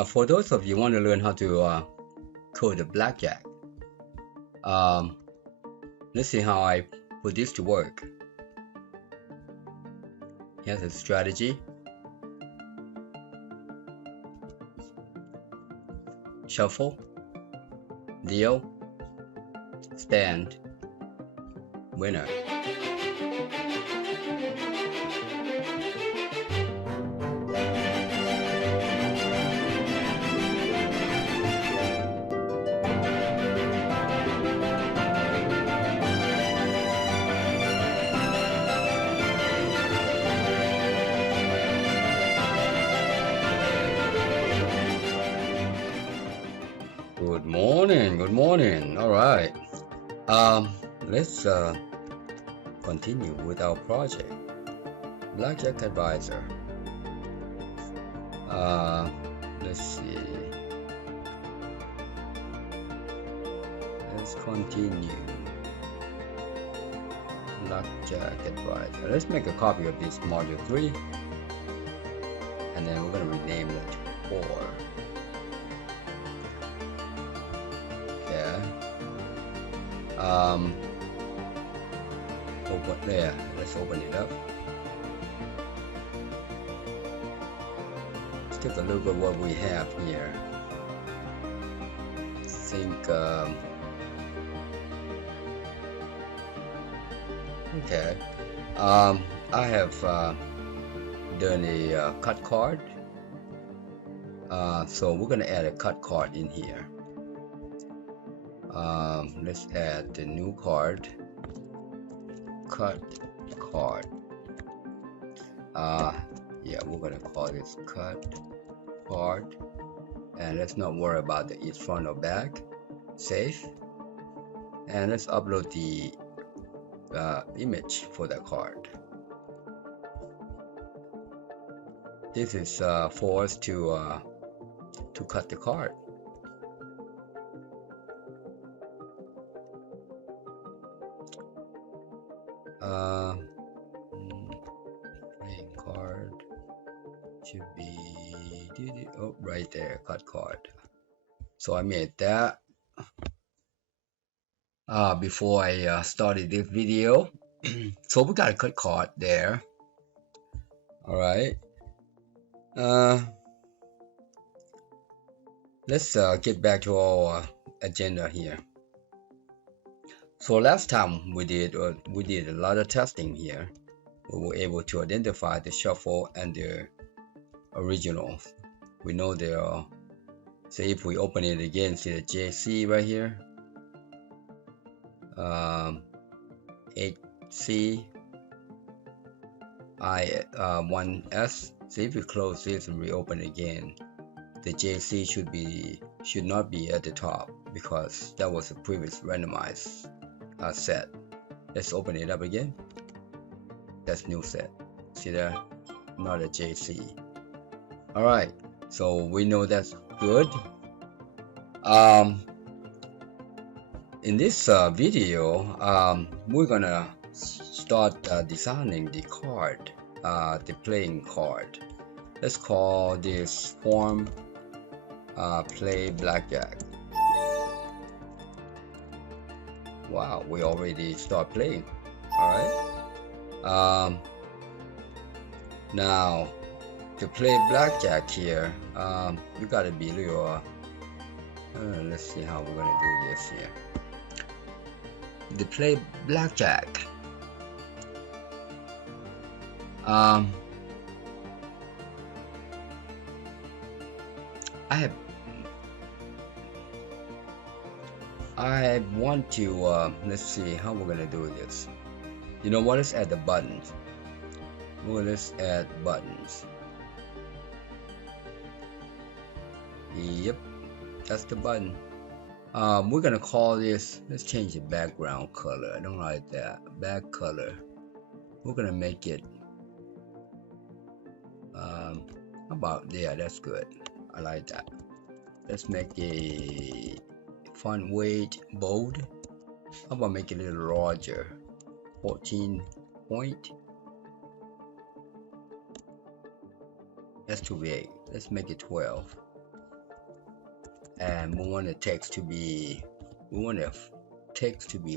Now, for those of you who want to learn how to code a Blackjack, let's see how I put this to work. Here's a strategy. Shuffle, deal, stand, winner. Good morning. All right. Let's continue with our project. Blackjack Advisor. Let's see. Let's continue. Blackjack Advisor. Let's make a copy of this module 3, and then we're going to rename it to 4. Open there. Let's open it up. Let's take a look at what we have here. I think okay. I have done a cut card. So we're gonna add a cut card in here. Let's add the new card. Cut card. Yeah, we're gonna call this cut card, and let's not worry about the each front or back. Save, and let's upload the image for the card. This is for us to cut the card. Playing card should be right there, cut card. So I made that before I started this video. So we got a cut card there. All right. Let's get back to our agenda here. So last time we did a lot of testing here. We were able to identify the shuffle and the originals. We know they are. So if we open it again, see the JC right here, 8C, I1S. So if we close this and reopen again, the JC should not be at the top because that was a previous randomized set. Let's open it up again. That's new set. See there? Not a JC. All right. So we know that's good. In this video, we're gonna start designing the card, the playing card. Let's call this form play Blackjack. Wow, we already start playing. All right. Now to play Blackjack here, you gotta be little. Let's see how we're gonna do this here. To play Blackjack, I want to let's see how we're gonna do this. You know what? Let's add the buttons. Well, let's add buttons. Yep, that's the button. We're gonna call this. Let's change the background color. I don't like that back color. We're gonna make it. How about yeah? That's good. I like that. Let's make a font weight bold. How about make it a little larger? 14 point. That's too big. Let's make it 12. and we want the text to be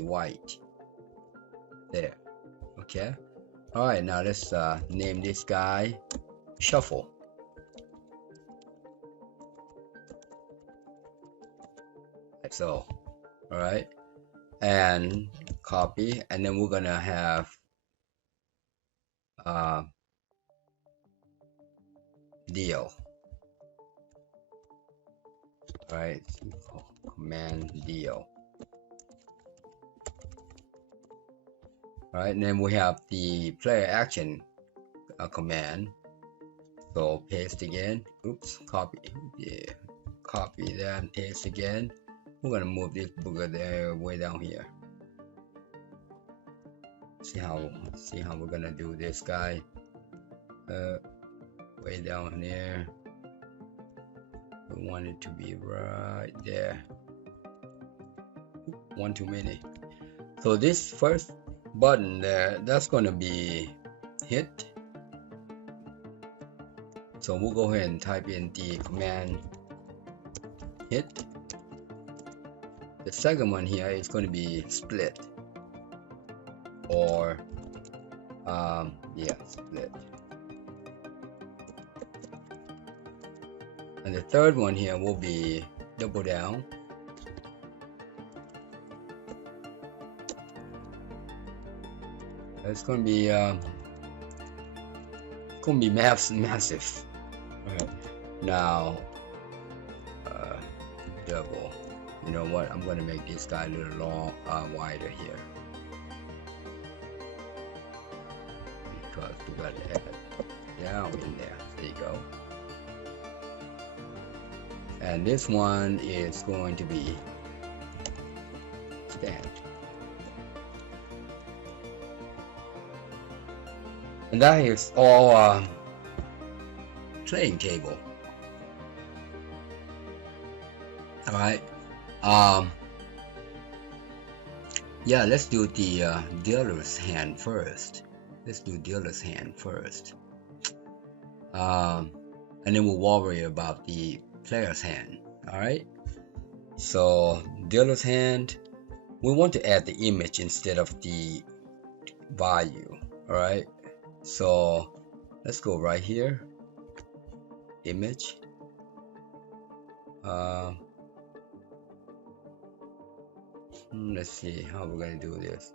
white there. Okay, all right, now let's name this guy shuffle. Like so. All right, and copy, and then we're gonna have deal. All right, command deal. All right, and then we have the player action command. So paste again. Oops, copy. Yeah, copy that and paste again. We're gonna move this booger there way down here. See how we're gonna do this guy. Way down there. We want it to be right there. One too many. So this first button there, that's gonna be hit. So we'll go ahead and type in the command hit. The second one here is going to be split, or yeah, split. And the third one here will be double down. It's going to be massive. Right. Now double. You know what? I'm going to make this guy a little wider here, because we got to add down in there. There you go. And this one is going to be stand. And that is all playing table. All right. Yeah, let's do the dealer's hand first. Let's do dealer's hand first. And then we'll worry about the player's hand. All right. So dealer's hand, we want to add the image instead of the value. All right. So let's go right here. Image. Let's see how we're gonna do this.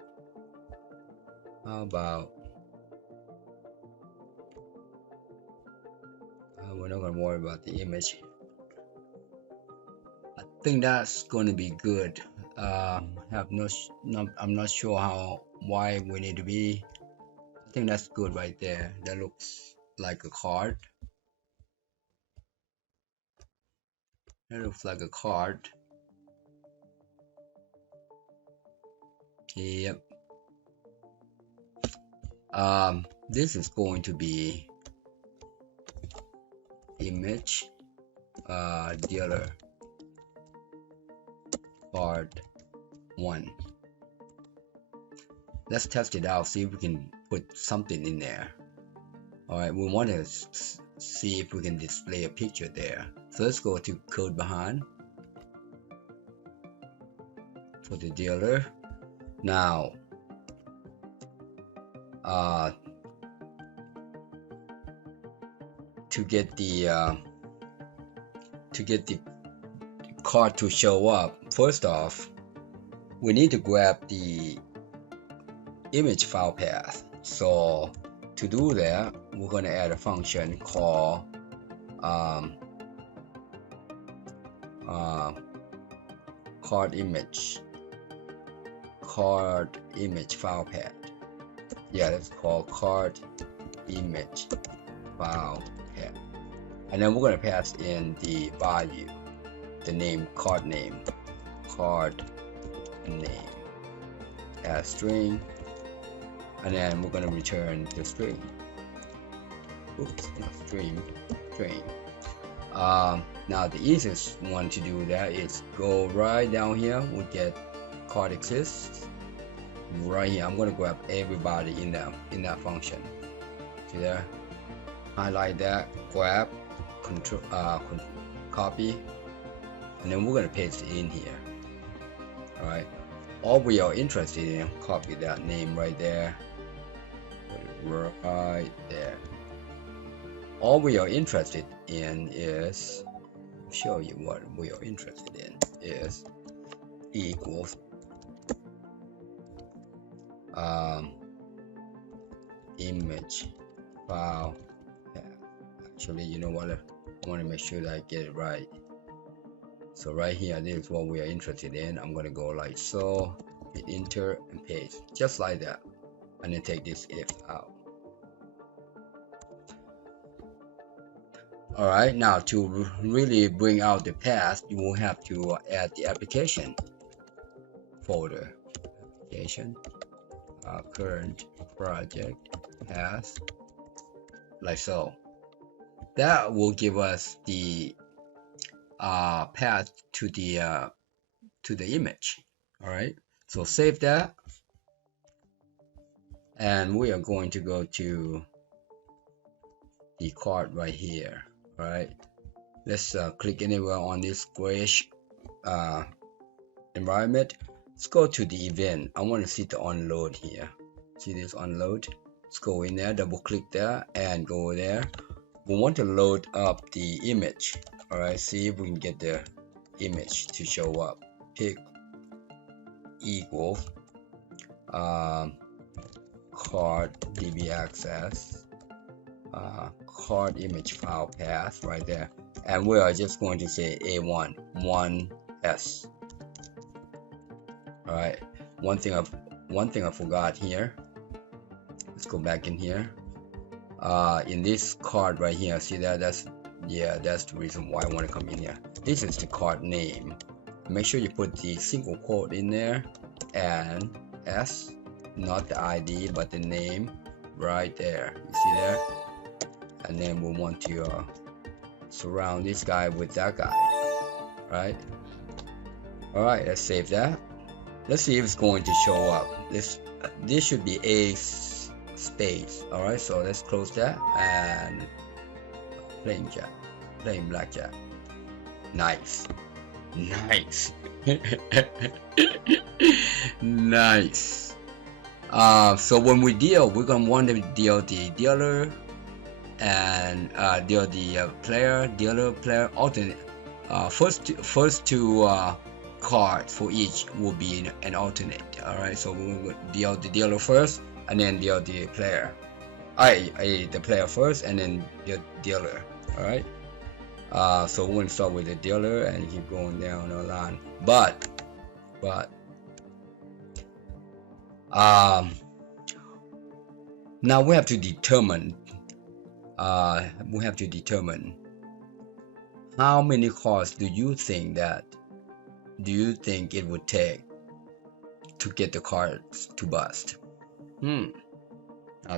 How about we're not gonna worry about the image. I think that's gonna be good. I'm not sure why we need to be. I think that's good right there. That looks like a card. That looks like a card. Yep. This is going to be image dealer card 1. Let's test it out, see if we can put something in there. Alright, we want to see if we can display a picture there. So let's go to code behind for the dealer. Now to get the card to show up, first off we need to grab the image file path. So to do that, we're going to add a function called card image file path. Yeah, that's called card image file path. And then we're going to pass in the value, the name, card name as string, and then we're going to return the string. Oops, not string. Now the easiest one to do that is go right down here. We get card exists right here. I'm going to grab everybody in that function. See there? Highlight that, grab, control, copy, and then we're going to paste it in here. All right, all we are interested in, copy that name right there, right there. All we are interested in is, show you what we are interested in is equals image file path. Actually, you know what, I want to make sure that I get it right. So right here, this is what we are interested in. I'm going to go like so, hit enter and paste, just like that, and then take this if out. All right, now to really bring out the path, you will have to add the application folder, application, current project path, like so. That will give us the path to the image. All right, so save that, and we are going to go to the card right here. All right, let's click anywhere on this grayish environment. Let's go to the event. I want to see the unload here. See this unload? Let's go in there, double click there, and go there. We want to load up the image. All right, see if we can get the image to show up. Pick equals card DB access card image file path right there, and we are just going to say A1 1S. All right, one thing I forgot here. Let's go back in here. In this card right here, see that? That's the reason why I want to come in here. This is the card name. Make sure you put the single quote in there, and S, not the ID but the name right there. You see there? And then we want to surround this guy with that guy, right? All right, let's save that. Let's see if it's going to show up. This should be a space. All right, so let's close that and playing blackjack. Nice. Nice. So when we deal, we're gonna want to deal the dealer and deal the dealer player alternate. First two cards for each will be an alternate. All right, so we will deal the dealer first, and then deal the player. The player first, and then the dealer. All right. So we're gonna start with the dealer and keep going down the line. But now we have to determine. How many cards do you think it would take to get the cards to bust? Now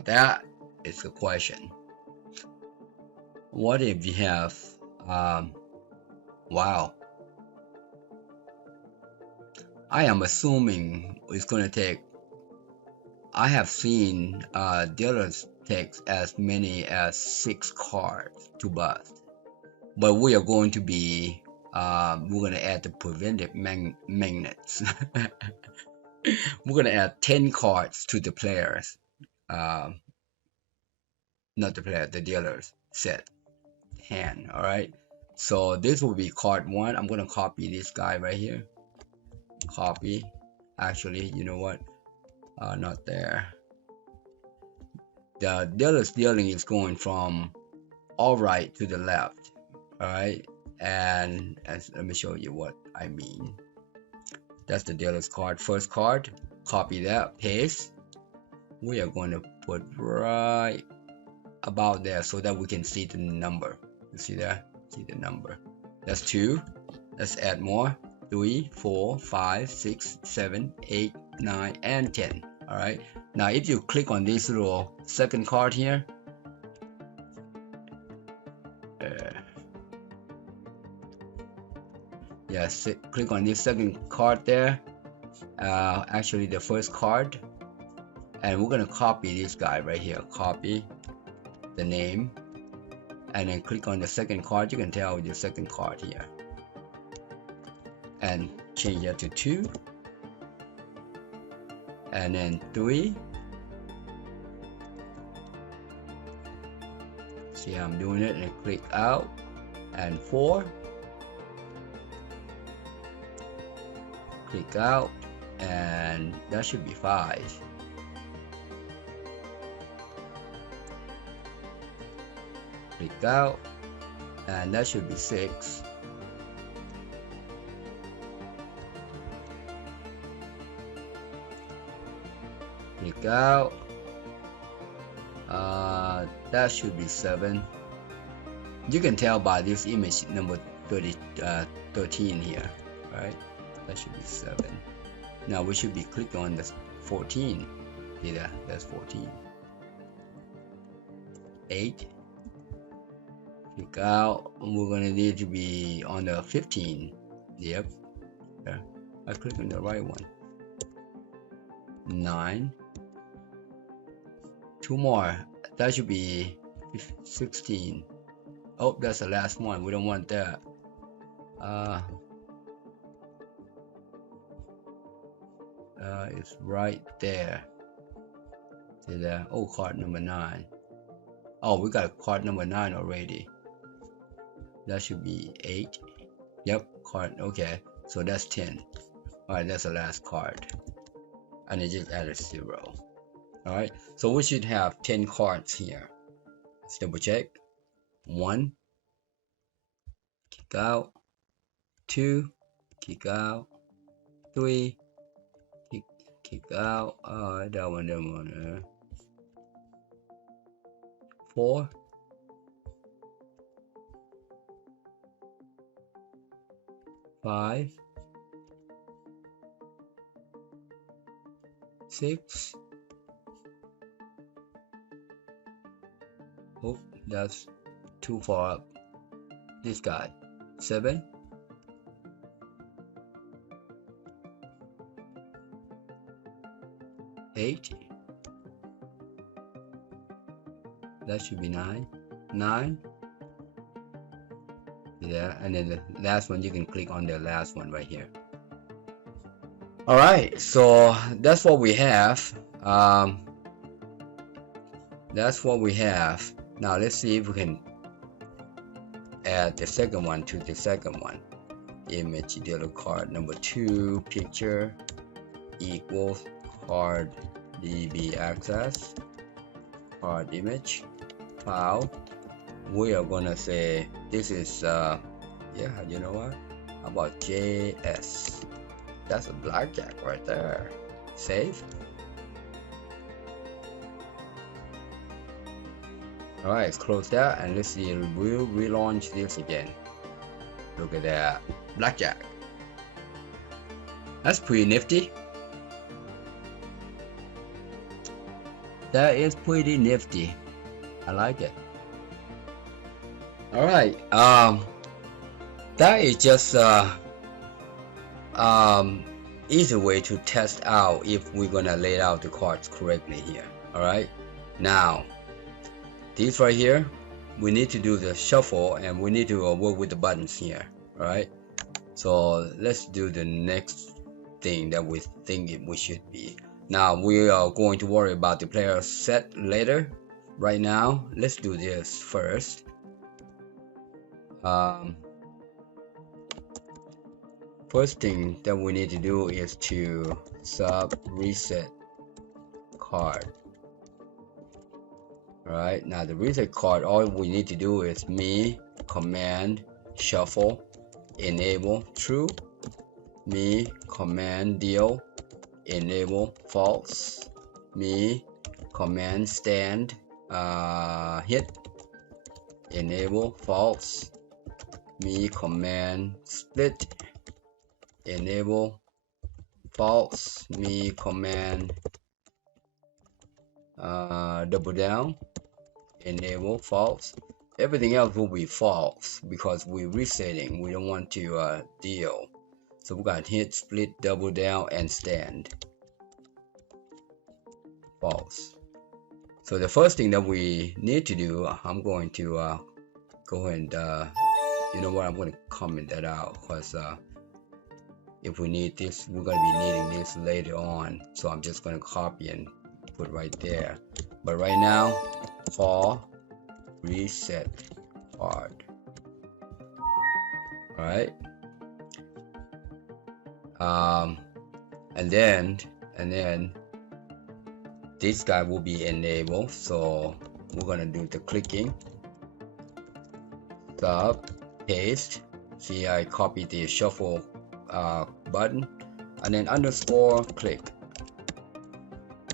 that is the question. What if we have wow, I am assuming it's going to take, I have seen dealers take as many as 6 cards to bust, but we are going to be we're going to add the preventive magnets. We're going to add 10 cards to the players, not the player, the dealer's set hand. All right, so this will be card 1. I'm going to copy this guy right here, copy. Actually, you know what, not there. The dealer's dealing is going from all right to the left. All right, and let me show you what I mean. That's the dealer's card, first card. Copy that, paste. We are going to put right about there so that we can see the number. You see that? See the number. That's 2. Let's add more. 3, 4, 5, 6, 7, 8, 9, and 10. All right. Now, if you click on this little second card here, yes, click on this second card there. Actually, the first card, and we're gonna copy this guy right here. Copy the name, and then click on the second card. You can tell the second card here. and change that to 2, and then 3. See how I'm doing it, and click out, and 4, click out, and that should be 5. Click out, and that should be 6. Click out, that should be 7. You can tell by this image number 13 here, right? That should be 7. Now we should be clicking on the 14. See that? That's 14. 8. Click out. We're gonna need to be on the 15. Yep. Yeah. I click on the right one. 9. 2 more. That should be 16. Oh, that's the last one. We don't want that. It's right there. See that? Oh, card number 9. Oh, we got card number 9 already. That should be 8. Yep, card. Okay, so that's 10. Alright, that's the last card. And it just added 0. Alright, so we should have 10 cards here. Let's double check. 1, kick out. 2, kick out. 3, kick out. That one. 4, 5, 6. Oh, that's too far up. This guy. 7. 8. That should be 9. 9. Yeah, and then the last one, you can click on the last one right here. Alright, so that's what we have. That's what we have. Now let's see if we can add the second one to the second one. Image dealer card number 2 picture equals card DB access card image file. We are gonna say this is yeah, you know what? How about JS? That's a blackjack right there. Save. Alright, close that and let's see. We'll relaunch this again. Look at that. Blackjack. That's pretty nifty. That is pretty nifty. I like it. Alright, that is just easy way to test out if we're gonna lay out the cards correctly here. Alright, now this right here, we need to do the shuffle and we need to work with the buttons here. Alright, so let's do the next thing that we think we should be. Now we are going to worry about the player set later. Right now, let's do this first. First thing that we need to do is to sub reset card. Alright, now the reset card, all we need to do is me command shuffle enable true, me command deal enable false, me command stand hit enable false, me command split enable false, me command double down enable false. Everything else will be false because we're resetting. We don't want to deal. So we got hit, split, double down, and stand false. So the first thing that we need to do, I'm going to go and you know what, I'm going to comment that out because if we need this, we're going to be needing this later on, so I'm just going to copy and put right there. But right now, call reset card. All right, and then this guy will be enabled, so we're going to do the clicking, sub, paste. See, I copied the shuffle button, and then underscore click.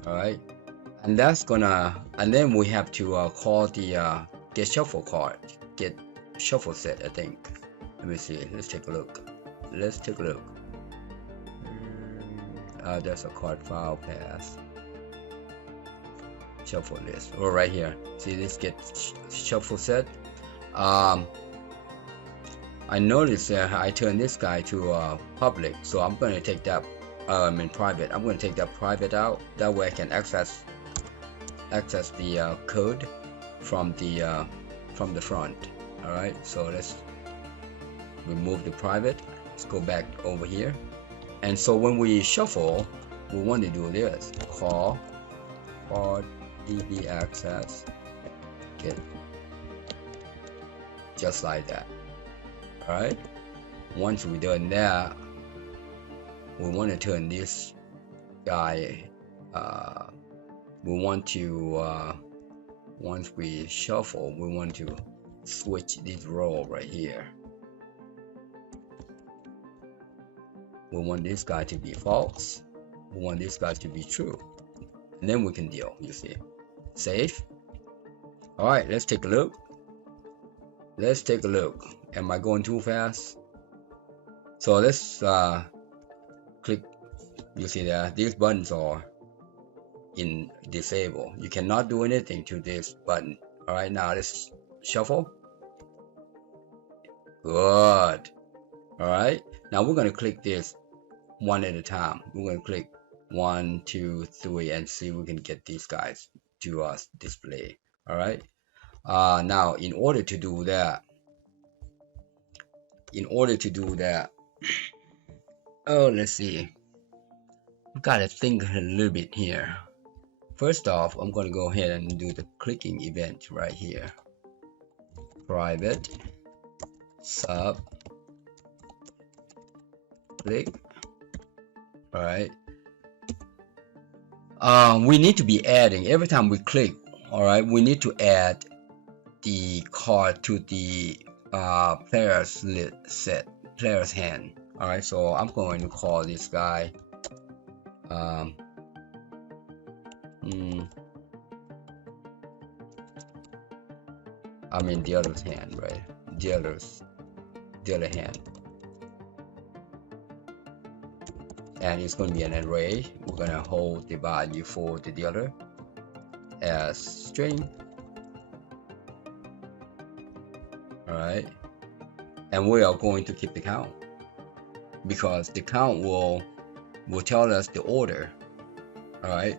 All right, and that's gonna, and then we have to call the get shuffle card, get shuffle set, I think. Let me see, let's take a look. There's a card file path shuffle list, or right here. See, this get shuffle set. I noticed I turned this guy to public, so I'm going to take that in private. I'm going to take that private out. That way I can access the code from the front. All right, so let's remove the private. Let's go back over here. And so when we shuffle, we want to do this: call DB access, get, just like that. All right. Once we done that, we want to turn this guy. We want to once we shuffle, we want to switch this row right here. We want this guy to be false. We want this guy to be true, and then we can deal. You see, save. All right, let's take a look. Am I going too fast? So let's click. You see that these buttons are in disable. You cannot do anything to this button. All right, now let's shuffle. Good. All right, now we're going to click this one at a time. We're going to click 1, 2, 3 and see if we can get these guys to display. All right, now in order to do that, oh, let's see, we gotta think a little bit here. First off, I'm gonna go ahead and do the clicking event right here. Private sub click. All right, we need to be adding every time we click. All right, we need to add the card to the player's set, player's hand. All right, so I'm going to call this guy I mean dealer's hand, right? Dealer hand, and it's going to be an array. We're going to hold the value for the dealer as string. All right, and we are going to keep the count because the count will tell us the order. All right,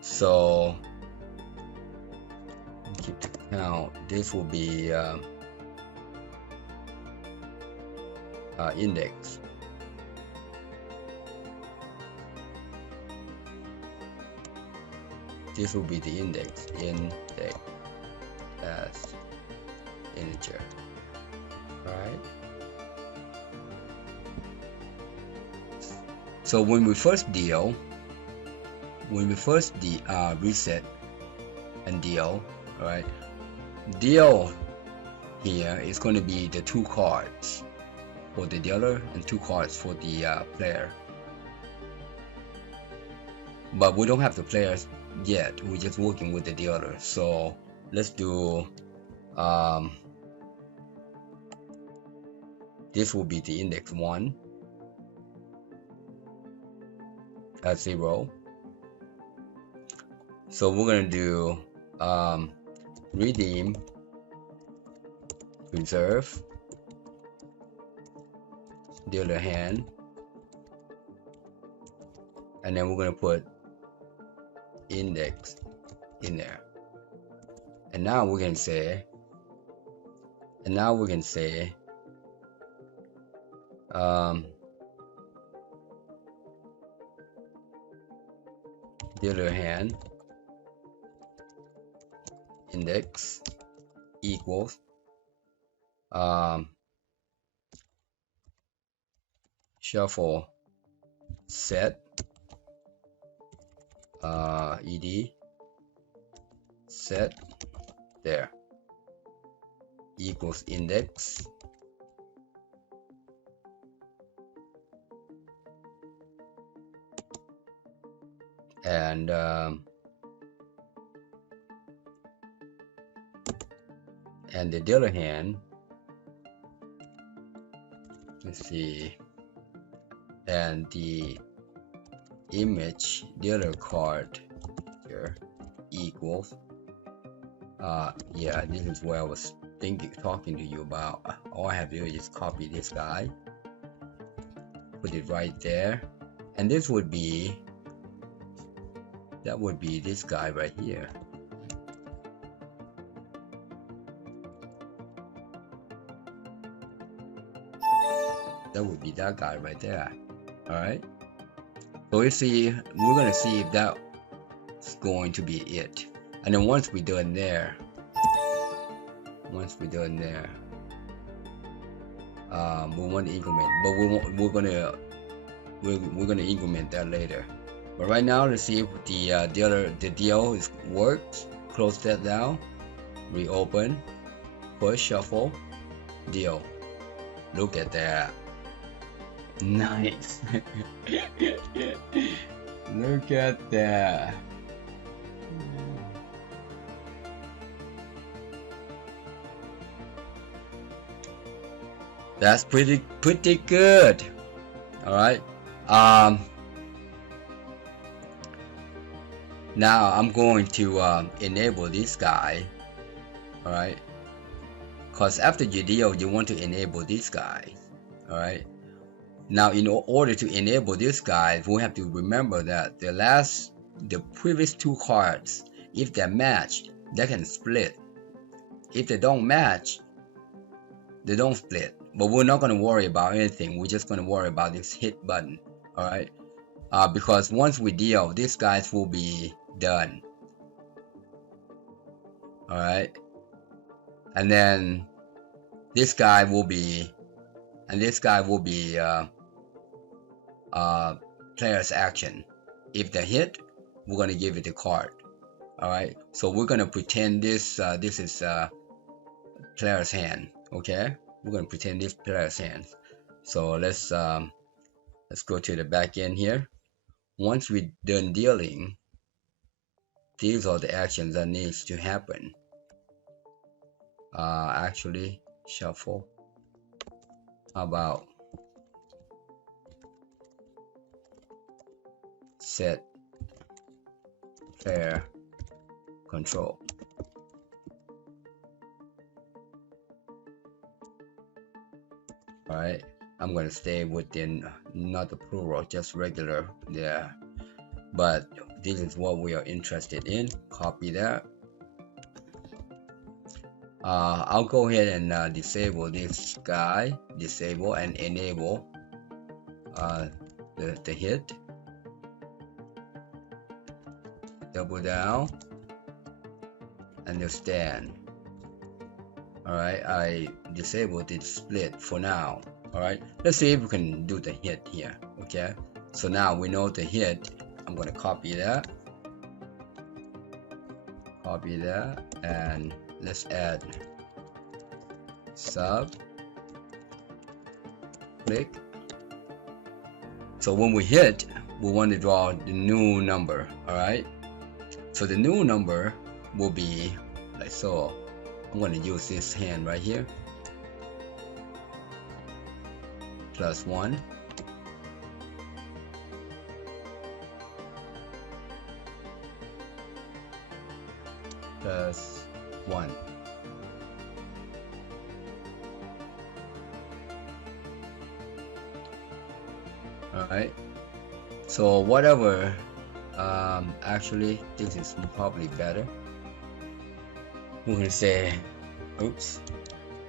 so keep the count. This will be index. This will be the index as integer. Right. So when we first reset and deal, right? Deal here is going to be the 2 cards for the dealer and 2 cards for the player. But we don't have the players yet. We're just working with the dealer. So let's do this will be the index 1 at 0. So we're going to do redeem, reserve, dealer hand, and then we're going to put index in there. And now we can say, dealer hand index equals shuffle set ed set there equals index and the dealer hand, let's see, and the image dealer card here equals yeah, this is what I was talking to you about. All I have to do is just copy this guy, put it right there, and this would be, that would be this guy right here. That would be that guy right there. Alright, so we see, we're gonna see if that's going to be it. And then once we're done there, we want to increment, but we're gonna increment that later. But right now, let's see if the deal works. Close that down, reopen, push, shuffle, deal. Look at that. Nice. Look at that. That's pretty good. All right. Now I'm going to enable this guy. All right. Cause after you deal, you want to enable this guy. All right. Now, in order to enable this guy, we have to remember that the previous two cards, if they match, they can split. If they don't match, they don't split. But we're not going to worry about anything. We're just going to worry about this hit button. All right, because once we deal, these guys will be done. All right, and then this guy will be, player's action. If they hit, we're gonna give it a card. All right, so we're gonna pretend this is player's hand. Okay, we're gonna pretend this player's hand. So let's go to the back end here. Once we're done dealing, these are the actions that needs to happen. Actually, shuffle. How about set player control? All right, I'm going to stay within not the plural, just regular there, but this is what we are interested in. Copy that. I'll go ahead and disable this guy, disable and enable the hit. Double down, understand. Alright, I disabled the split for now. Alright, let's see if we can do the hit here. Okay, so now we know the hit. I'm gonna copy that, and let's add sub click. So when we hit, we want to draw the new number. Alright, so the new number will be like so. I'm going to use this hand right here, +1, +1. Alright, so whatever, actually this is probably better. We're going to say, oops,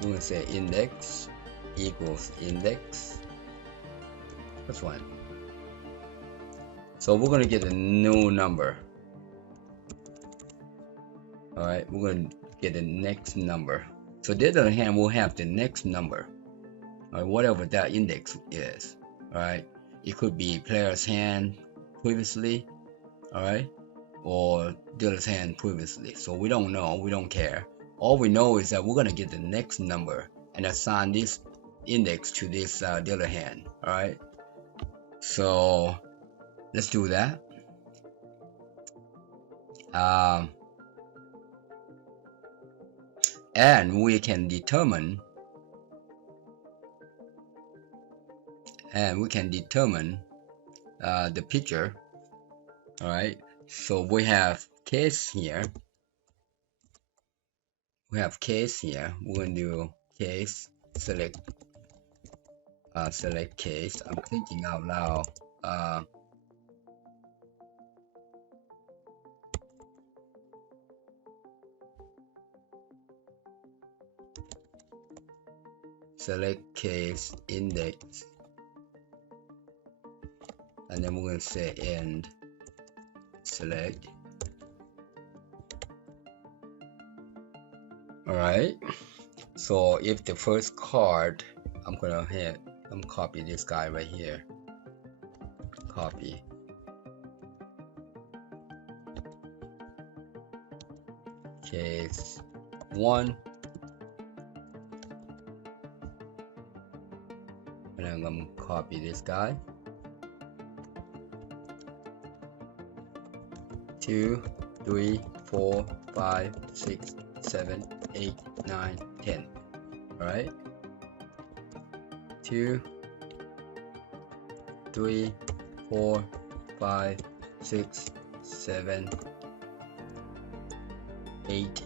we're going to say index equals index +1. So we're going to get a new number. All right, we're going to get the next number. So the other hand, we'll have the next number, all right, whatever that index is. All right, it could be player's hand previously, all right, or dealer's hand previously. So we don't know, we don't care. All we know is that we're going to get the next number and assign this index to this dealer hand. All right, so let's do that. And we can determine the picture. All right, so we have case here. We're going to do case, select case. I'm thinking out loud. Select case index, and then we're going to say end select. All right, so if the first card, I'm copy this guy right here, copy, case 1, and I'm gonna copy this guy, 2, 3, 4, 5, 6, 7, 8, 9, 10. All right, 2, 3, 4, 5, 6, 7, 8,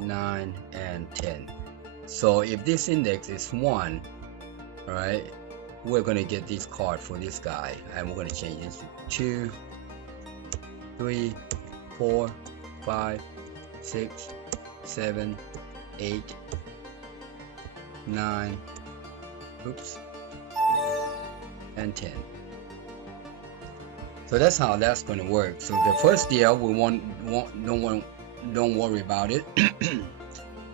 9, and 10. So if this index is 1, all right, we're going to get this card for this guy, and we're going to change this to 2, 3, 4, 5, 6, 7, 8, 9, oops, and 10. So that's how that's going to work. So the first deal, we don't worry about it.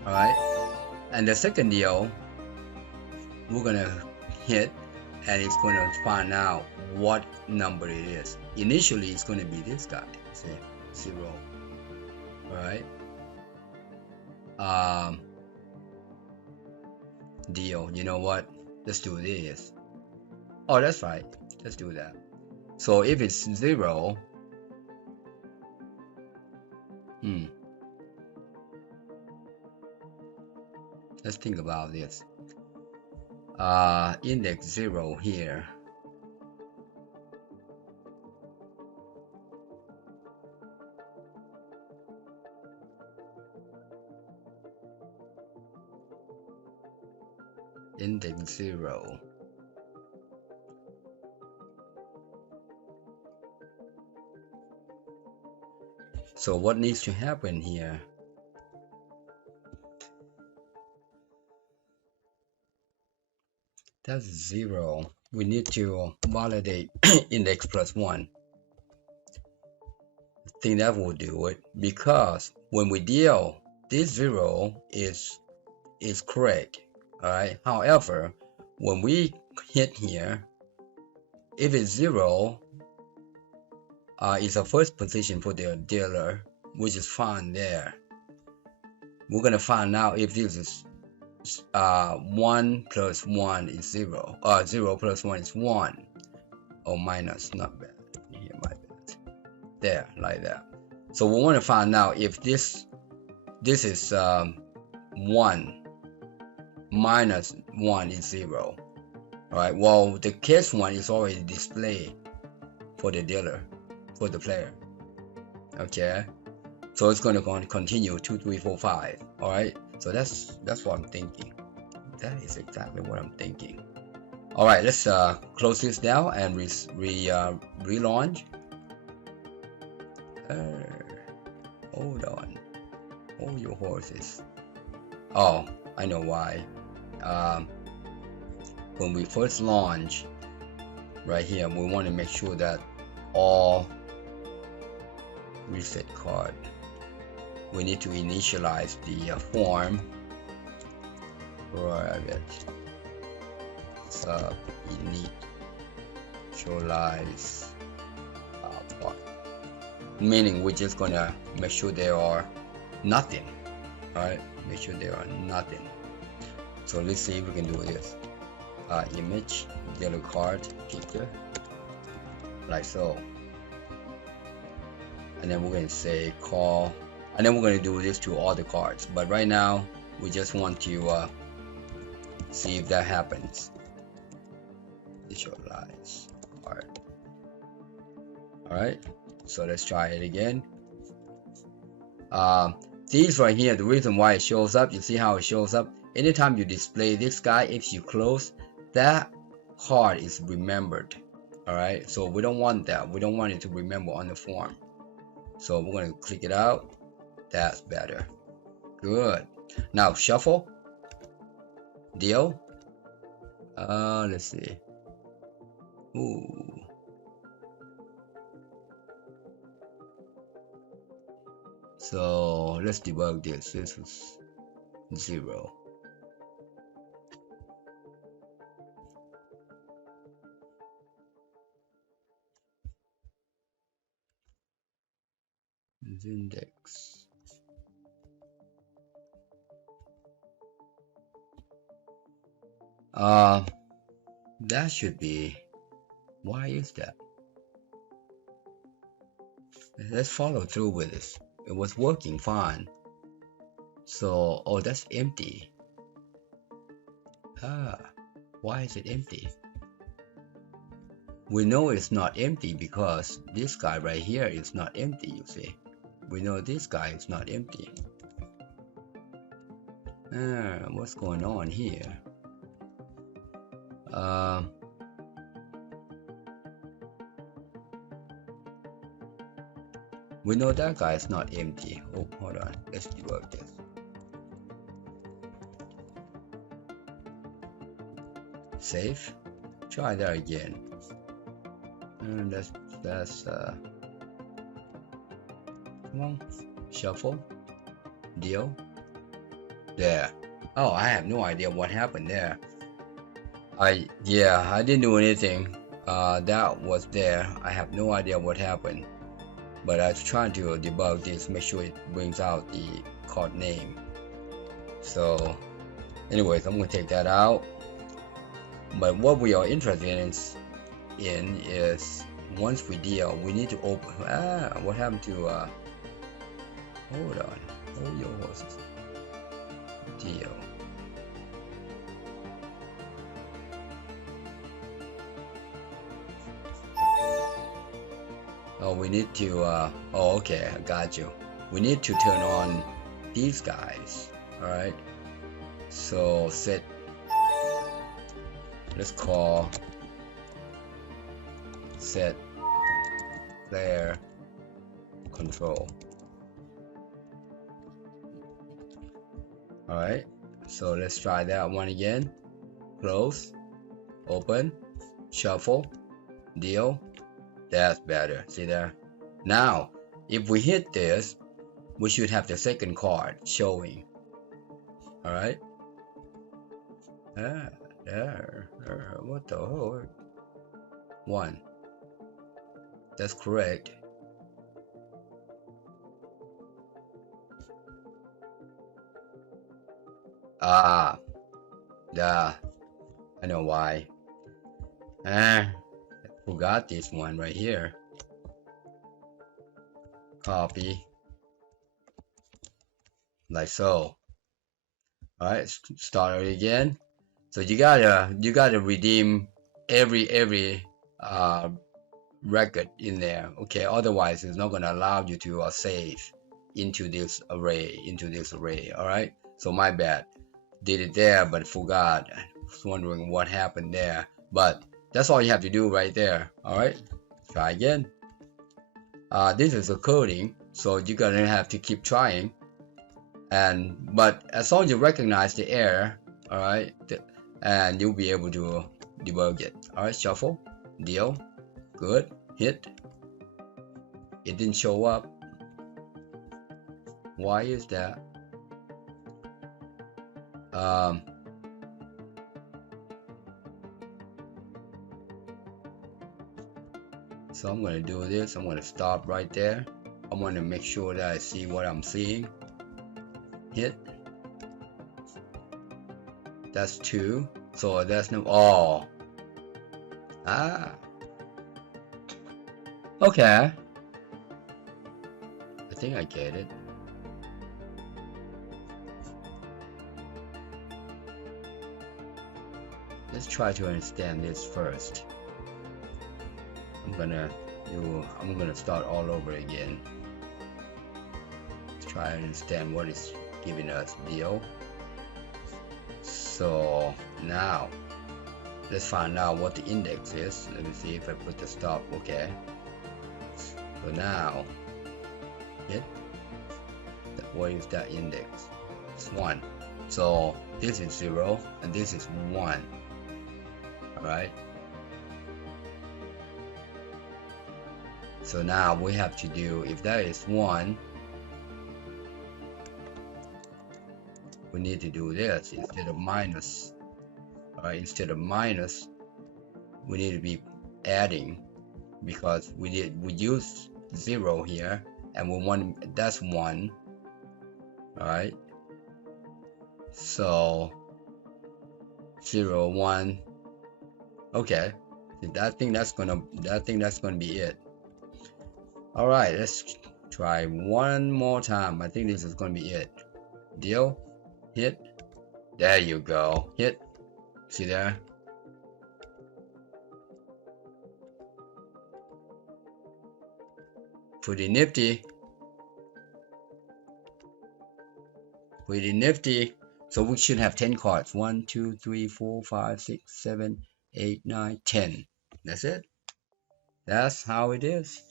All right, and the second deal, we're gonna hit, and it's going to find out what number it is. Initially, it's going to be this guy, see, 0. All right. Deal, you know what, let's do this. Oh, that's right, let's do that. So if it's 0, let's think about this. Index 0 here, index 0. So what needs to happen here? That's 0. We need to validate index plus 1. I think that will do it, because when we deal, this 0 is correct. All right. However, when we hit here, if it's 0, it's a first position for the dealer, which is fine there. We're gonna find out if this is 1 plus 1 is 0. 0 plus 1 is 1. Or minus, not bad. Here, my bad. There, like that. So we want to find out if this is 1 minus 1 is 0. All right. Well, the case 1 is already displayed for the dealer, for the player. Okay. So it's going to continue 2, 3, 4, 5. All right. So that's what I'm thinking. That is exactly what I'm thinking. All right. Let's close this down and relaunch. Hold on. Hold your horses. Oh, I know why. When we first launch, right here, we want to make sure that or reset card. We need to initialize the form. Private sub initialize part, meaning we're just gonna make sure there are nothing. All right, make sure there are nothing. So let's see if we can do this. Image yellow card picture like so, and then we're going to say call, and then we're going to do this to all the cards, but right now we just want to see if that happens. Visualize card. Alright, so let's try it again. These right here, the reason why it shows up, you see how it shows up anytime you display this guy. If you close, that card is remembered. Alright, so we don't want that. We don't want it to remember on the form. So we're going to click it out. That's better. Good. Now shuffle. Deal. Let's see. Ooh. So let's debug this. This is 0. Index. That should be. Why is that? Let's follow through with this. It was working fine. So, oh, that's empty. Why is it empty? We know it's not empty because this guy right here is not empty, you see. We know this guy is not empty. What's going on here? We know that guy is not empty. Oh, hold on. Let's debug this. Save. Try that again. And that's come on. Shuffle. Deal. There. Oh, I have no idea what happened there. I didn't do anything. That was there. I have no idea what happened. But I was trying to debug this, make sure it brings out the card name. So anyways, I'm going to take that out. But what we are interested in is once we deal, we need to open. What happened to hold on, hold your horses. Deal. Oh, we need to oh, okay, I got you. We need to turn on these guys. All right, so set, let's call set player control. All right, so let's try that one again. Close, open, shuffle, deal. That's better. See there? Now, if we hit this, we should have the second card showing. All right. There. What the hell? 1. That's correct. I know why. Forgot this one right here. Copy. Like so. Alright, start it again. So you gotta redeem every record in there. Okay, otherwise it's not gonna allow you to save into this array. Alright, so my bad. Did it there but forgot. I was wondering what happened there. But that's all you have to do right there. Alright, try again. This is a coding, so you're gonna have to keep trying. But as long as you recognize the error, alright, and you'll be able to debug it. Alright, shuffle, deal, good, hit, it didn't show up. Why is that? So I'm going to do this. I'm going to stop right there. I want to make sure that I see what I'm seeing. Hit. That's 2. So that's no. Oh. Okay. I think I get it. Let's try to understand this first. I'm gonna start all over again. Let's try to understand what is giving us deal. So now let's find out what the index is. Let me see if I put the stop. Okay. So now hit. What is that index? It's 1. So this is 0 and this is 1. Alright. So now we have to do, if that is 1, we need to do this instead of minus. Alright, instead of minus, we need to be adding, because we use 0 here and we want, that's 1. Alright. So 0, 1. Okay. I think that's gonna be it. Alright, let's try one more time. I think this is gonna be it. Deal. Hit. There you go. Hit. See there? Pretty nifty. Pretty nifty. So we should have 10 cards. 1, 2, 3, 4, 5, 6, 7, 8, 9, 10. That's it. That's how it is.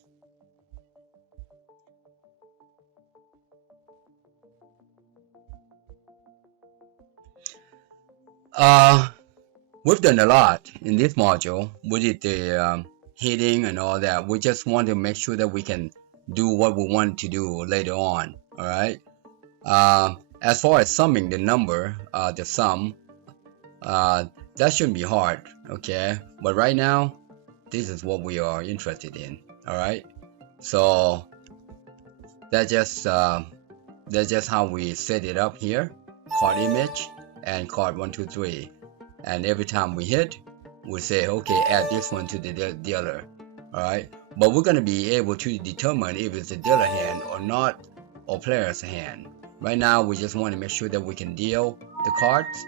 We've done a lot in this module. We did the hitting and all that. We just want to make sure that we can do what we want to do later on. Alright. As far as summing the number, the sum, that shouldn't be hard. Okay. But right now, this is what we are interested in. Alright. So that's just how we set it up here. Card image and card 1, 2, 3. And every time we hit, we say, okay, add this one to the dealer. Alright. But we're going to be able to determine if it's a dealer hand or not, or player's hand. Right now, we just want to make sure that we can deal the cards.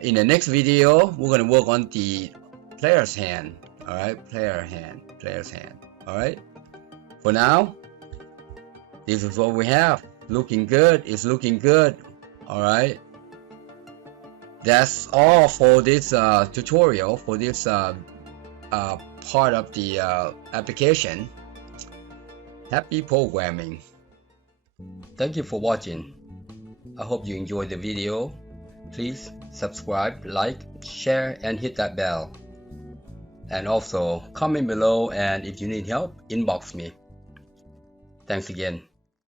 In the next video, we're going to work on the player's hand. Alright, player's hand. Alright. For now, this is what we have. Looking good. It's looking good. Alright. That's all for this tutorial, for this part of the application. Happy programming. Thank you for watching. I hope you enjoyed the video. Please subscribe, like, share, and hit that bell. And also comment below, and if you need help, inbox me. Thanks again.